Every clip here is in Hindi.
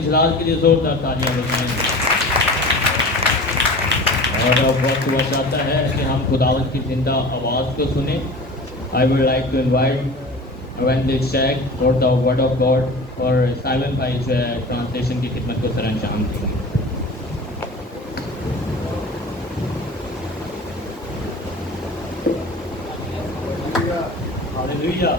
जलाल के लिए जोरदार तालियां बजाएं। और अब वक्त हुआ चाहता है कि हम खुदावंद की जिंदा आवाज़ को सुने। I would like to invite Wendy Shag for the Word of God और साइमन भाई जो है ट्रांसलेशन की खिदमत को सर अंजाम देंगे। Hallelujah.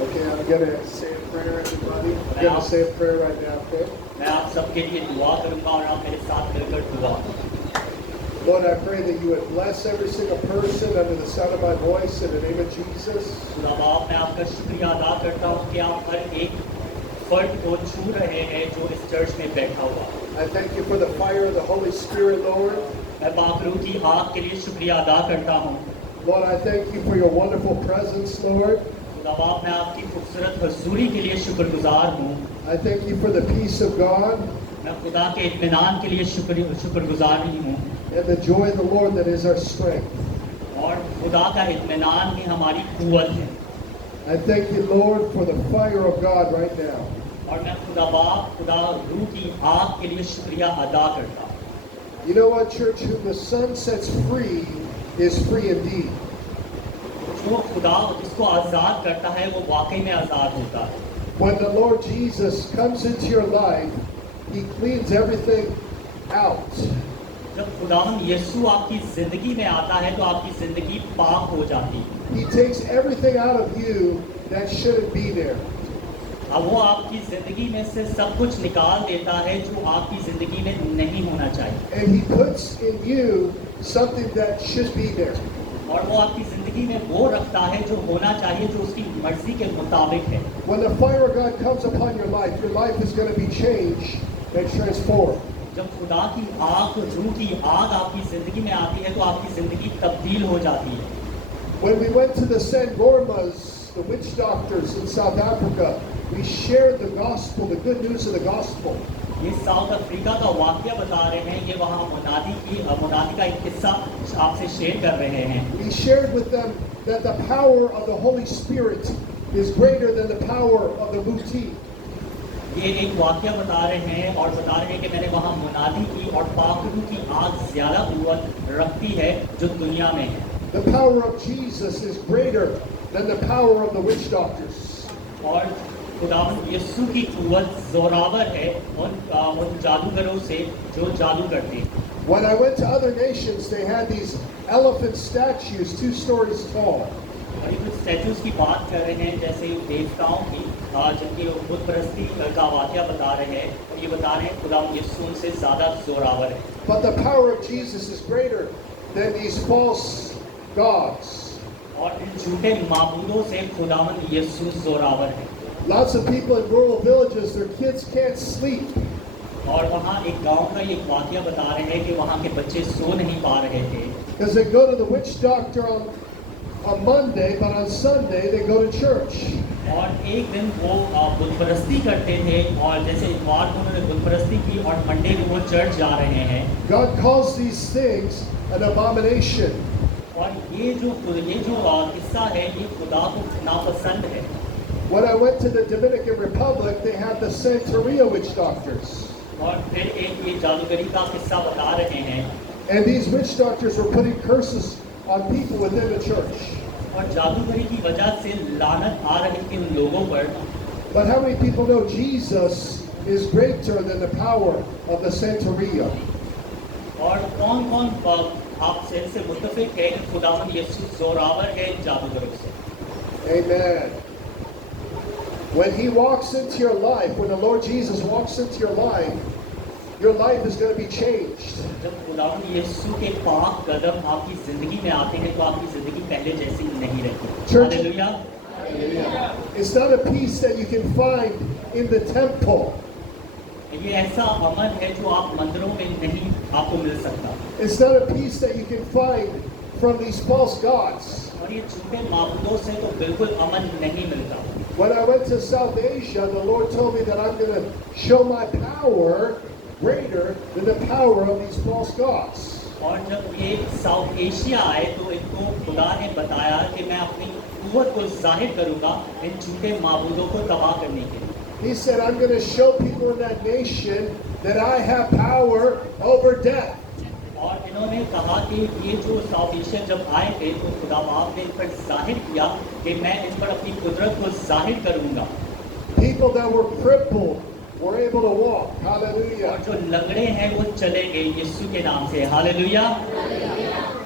Okay, I'm going to say a prayer, everybody. I'm going to say a prayer right now, okay? मैं आप सबके लिए दुआ करूंगा और आप मेरे साथ मिलकर दुआ। Lord, I pray that you would bless every single person under the sound of my voice in the name of Jesus. खुदा बाप, मैं आपका शुक्रिया अदा करता हूँ कि आप हर एक फर्द को छू रहे हैं जो इस चर्च में बैठा हुआ। I thank you for the fire of the Holy Spirit, Lord. मैं पाक रूह की आग के लिए शुक्रिया अदा करता हूँ। Lord, I thank you for your wonderful presence, Lord. खुदा बाप, मैं आपकी खूबसूरत हुजूरी के लिए शुक्रगुजार हूँ। I thank you for the peace of God मैं खुदा के इत्मीनान के लिए शुक्रगुजार हूँ and the joy of the Lord that is our strength. और खुदा का इत्मीनान ही हमारी कुव्वत है। I thank you, Lord, for the fire of God right now. और मैं खुदा बाप, खुदा रूह की आग के लिए शुक्रिया अदा करता हूँ। You know what, church? Who the Son sets free is free indeed. जो खुदा जिसको आज़ाद करता है वो वाकई में आज़ाद होता है। When the Lord Jesus comes into your life, He cleans everything out. जब खुदावंद यीशु आपकी जिंदगी में आता है तो आपकी जिंदगी पाक हो जाती है। He takes everything out of you that shouldn't be there. अब वो आपकी जिंदगी में से सब कुछ निकाल देता है जो आपकी जिंदगी में नहीं होना चाहिए। And He puts in you something that should be there. और वो आपकी जिंदगी में वो रखता है जो होना चाहिए, जो उसकी मर्जी के मुताबिक है। When the fire of God comes upon your life is going to be changed and transformed. जब खुदा की आग, रूह की आग आपकी जिंदगी में आती है तो आपकी जिंदगी तब्दील हो जाती है। When we went to the Sangormas, the witch doctors in South Africa, we shared the gospel, the good news of the gospel. ये साउथ अफ्रीका का वाकया बता रहे हैं, ये वहाँ मुनादी का एक किस्सा आपसे शेयर कर रहे हैं। We shared with them that the power of the Holy Spirit is greater than the power of the Muti. ये एक वाकया बता रहे हैं और बता रहे हैं कि मैंने वहाँ मुनादी की और पाकरू की आग ज्यादा कुव्वत रखती है जो दुनिया में है। The power of Jesus is greater than the power of the witch doctors. और खुदावंद यीशु की कुव्वत जोरावर है उन जादूगरों से जो जादू करते हैं। When I went to other nations, they had these elephant statues 2 stories tall. और ये कुछ स्टैचूज की बात कर रहे हैं, जैसे देवताओं की जिनकी बुत परस्ती का वाकया बता रहे हैं, और ये बता रहे हैं खुदावंद यीशु उनसे ज्यादा जोरावर है। But the power of Jesus is greater than these false gods. और इन झूठे माबूदों से खुदावंद यीशु जोरावर है। Lots of people in rural villages, their kids can't sleep. और वहाँ एक गांव का एक वाकया बता रहे हैं कि वहाँ के बच्चे सो नहीं पा रहे थे। Because they go to the witch doctor on Monday, but on Sunday they go to church. और एक दिन वो बुत परस्ती करते थे और जैसे इतवार को उन्होंने बुत परस्ती की और मंडे को वो चर्च जा रहे हैं। God calls these things an abomination. और ये जो किस्सा है ये खुदा को नापसंद है। When I went to the Dominican Republic, they had the Santeria witch doctors. और फिर एक ये जादूगरी का किस्सा बता रहे हैं। And these witch doctors were putting curses on people within the church. और जादूगरी की वजह से लानत आ रही थी उन लोगों पर। But how many people know Jesus is greater than the power of the Santeria? और कौन-कौन आपसे से मुत्तफिक है कि खुदावंद यीशु जोरावर है इन जादूगरों से। Amen. When He walks into your life, when the Lord Jesus walks into your life is going to be changed. जब खुदावंद यीशु के पाक कदम आपकी जिंदगी में आते हैं तो आपकी जिंदगी पहले जैसी नहीं रहती। Hallelujah. It's not a peace that you can find in the temple. ये ऐसा अमन है जो आप मंदिरों में नहीं आपको मिल सकता। It's not a peace that you can find from these false gods. और ये झूठे माबूदों से तो बिल्कुल अमन नहीं मिलता। When I went to South Asia, the Lord told me that I'm going to show my power greater than the power of these false gods. और जब ये साउथ एशिया आए तो इनको खुदा ने बताया कि मैं अपनी कुव्वत को जाहिर करूंगा इन झूठे माबूदों को तबाह करने के लिए। He said, I'm going to show people in that nation that I have power over death. और इन्होंने कहा कि ये जो साउथ एशिया जब आए थे तो खुदा बाप ने इन पर जाहिर किया कि मैं इन पर अपनी कुदरत को जाहिर करूंगा। People that were crippled were able to walk. Hallelujah. और जो लंगड़े हैं वो चले गए यीशु के नाम से। Hallelujah.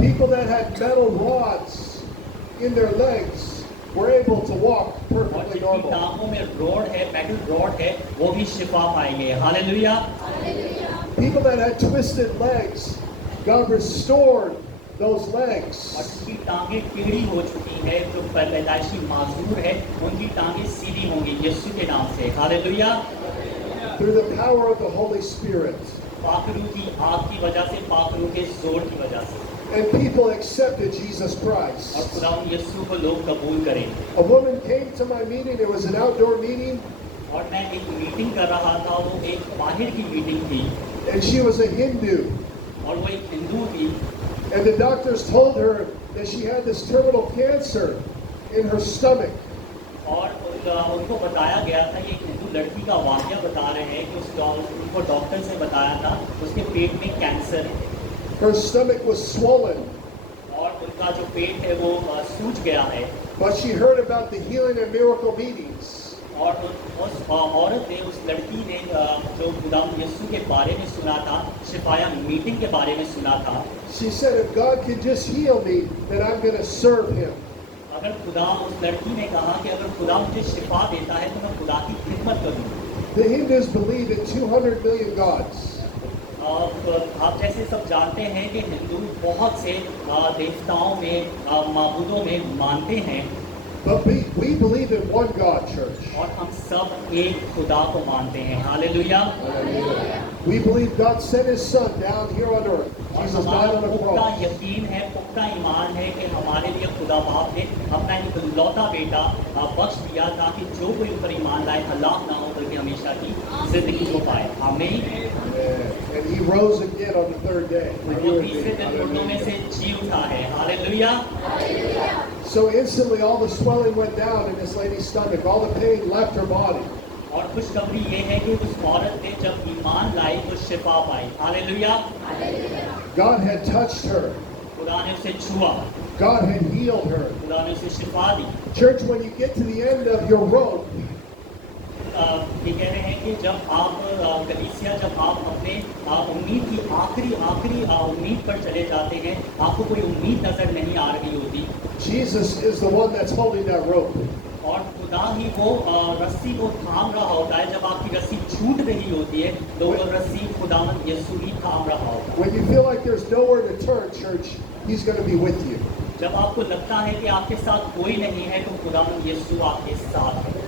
People that had metal rods in their legs were able to walk और perfectly जिनकी normal. टांगों में रोड है, मेटल रोड है, वो भी शिफा पाएंगे। Hallelujah. People that had twisted legs, God restored those और legs. जिनकी टांगे टेढ़ी हो चुकी है, जो पैदाइशी माजूर है, उनकी टांगे सीधी होंगी यीशु के नाम से। Hallelujah. Through the power of the Holy Spirit. पाखरू की आग की वजह से, पाखरू के जोर की वजह से, And people accepted Jesus और Christ. खुदा यीशु को लोग कबूल करें। A woman came to my meeting. It was an outdoor meeting. और मैं एक मीटिंग कर रहा था, वो एक बाहर की मीटिंग थी, And she was a Hindu. और वो एक हिंदू थी। And the doctors told her that she had this terminal cancer in her stomach. और उनको बताया गया था, ये एक हिंदू लड़की का वाक़या बता रहे हैं कि उनको डॉक्टर से बताया था उसके पेट में कैंसर है, Her stomach was swollen. और उनका जो पेट है वो सूज गया है। But she heard about the healing and miracle meetings. और उस औरत ने, उस लड़की ने जो खुदा यीशु के बारे में सुना था, शिफाया मीटिंग के बारे में सुना था, She said, if God can just heal me, then I'm going to serve Him. अगर खुदा, उस लड़की ने कहा कि अगर खुदा मुझे शिफा देता है तो मैं खुदा की खिदमत करूँगी। The Hindus believe in 200 million gods. आप जैसे सब जानते हैं कि हिंदू बहुत से देवताओं में, माबूदों में मानते हैं, But we believe in one God, church. और हम सब एक खुदा को मानते हैं। Hallelujah. We believe God sent His Son down here on earth. और Jesus died हमारा on the पुख्ता cross. यकीन है, पुख्ता ईमान है कि हमारे लिए खुदा बाप ने अपना इकलौता बेटा बख्श दिया ताकि जो कोई उन पर ईमान लाए हलाक ना हो बल्कि हमेशा की जिंदगी को पाए। आमीन। And He rose again on the third day. और वो तीसरे दिन मुर्दों में से जी उठा है। Hallelujah. So instantly all the swelling went down in this lady's stomach. All the pain left her body. और खुशखबरी ये है कि उस औरत ने जब ईमान लाई तो शिफा पाई। Hallelujah. God had touched her. खुदा ने उसे छुआ, God had healed her. खुदा ने उसे शिफा दी। Church, when you get to the end of your rope, ये कह रहे हैं कि जब आप कलीसिया, जब आप अपने उम्मीद की आखिरी उम्मीद पर चले जाते हैं, आपको कोई उम्मीद नजर नहीं आ रही होती, Jesus is the one that's holding that rope. और खुदा ही वो रस्सी को थाम रहा होता है। जब आपकी रस्सी छूट रही होती है तो वो रस्सी खुदावंद यीशु ही थाम रहा होता है। When you feel like there's nowhere to turn, church, He's going to be with you. जब आपको लगता है कि आपके साथ कोई नहीं है तो खुदावंद यीशु आपके साथ है।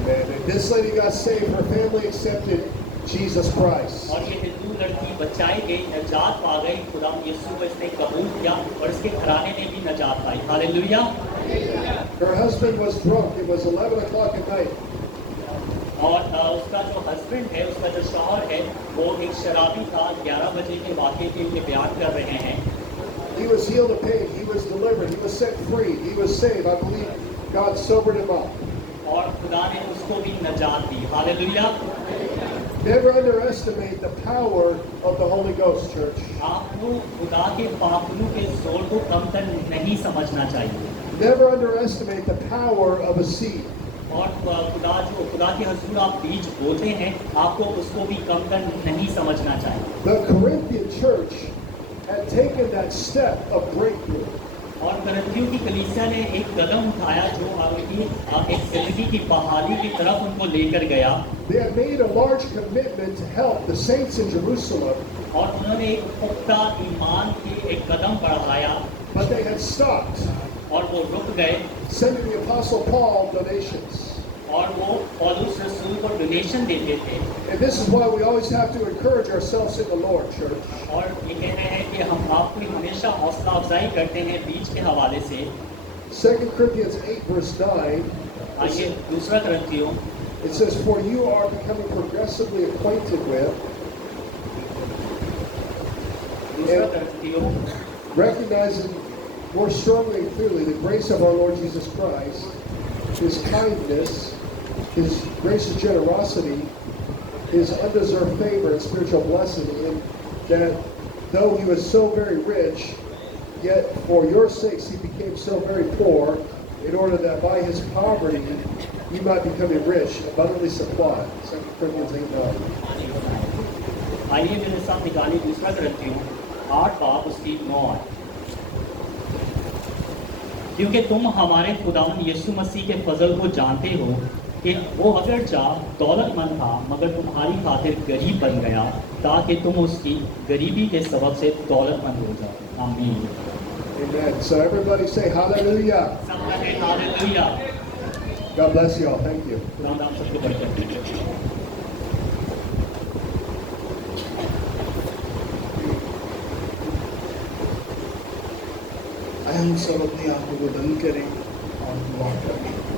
Amen. And this lady got saved. Her family accepted Jesus Christ. और ये हिंदू लड़की बचाई गई, नजात पा गई, खुदा यीशु को इसने कबूल किया और इसके घराने ने भी नजात पाई। Hallelujah. Her husband was drunk. It was 11 o'clock at night. और उसका जो हस्बैंड है, उसका जो शौहर है, वो एक शराबी था। 11 बजे के वाक़े के लिए बयान कर रहे हैं। He was healed of pain. He was delivered. He was set free. He was saved. I believe God sobered him up. और खुदा ने उसको भी नजात दी। Hallelujah. Never underestimate the power of the Holy Ghost, church. आपको खुदा के पाखरू के जोर को कमतर नहीं समझना चाहिए। Never underestimate the power of a seed. और खुदा के हजूर आप बीज बोते हैं, आपको उसको भी कमतर नहीं समझना चाहिए। The Corinthian church had taken that step of breakthrough. और करंथियों की कलीसिया ने एक कदम उठाया जो उनकी एक जिंदगी की बहाली की तरफ उनको लेकर गया। They had made a large commitment to help the saints in Jerusalem, और उन्होंने एक पुख्ता ईमान की एक कदम बढ़ाया, but they had stopped और वो रुक गए, sending the Apostle Paul donations. और वो पौलुस रसूल को डोनेशन देते थे। And this is why we always have to encourage ourselves in the Lord, church. और ये कह रहे हैं कि हम आपको हमेशा हौसला अफजाई करते हैं बीज के हवाले से। 2 Corinthians 8 verse 9, आइए दूसरा करंथियों, it says, for you are becoming progressively acquainted with, दूसरा करंथियों, recognizing more strongly and clearly the grace of our Lord Jesus Christ, His kindness, His gracious generosity, His undeserved favor and spiritual blessing, in that though He was so very rich, yet for your sakes He became so very poor, in order that by His poverty you might become rich, abundantly supplied. 2 Corinthians 8:9. आइए मेरे साथ निकालिए दूसरा करंथियों 8 बाब उसकी 9। क्योंकि तुम हमारे खुदावन यीशु मसीह के फजल को जानते हो कि वो अगरचा दौलतमंद था मगर तुम्हारी खातिर गरीब बन गया ताकि तुम उसकी गरीबी के सबब से दौलतमंद हो जाओ। आमीन। Amen. So everybody say hallelujah. सब कहें hallelujah. God bless you all. Thank you. खुदावंद आप सबको बरकत दे। हम सब अपनी आंखों को बंद करें और दुआ करें।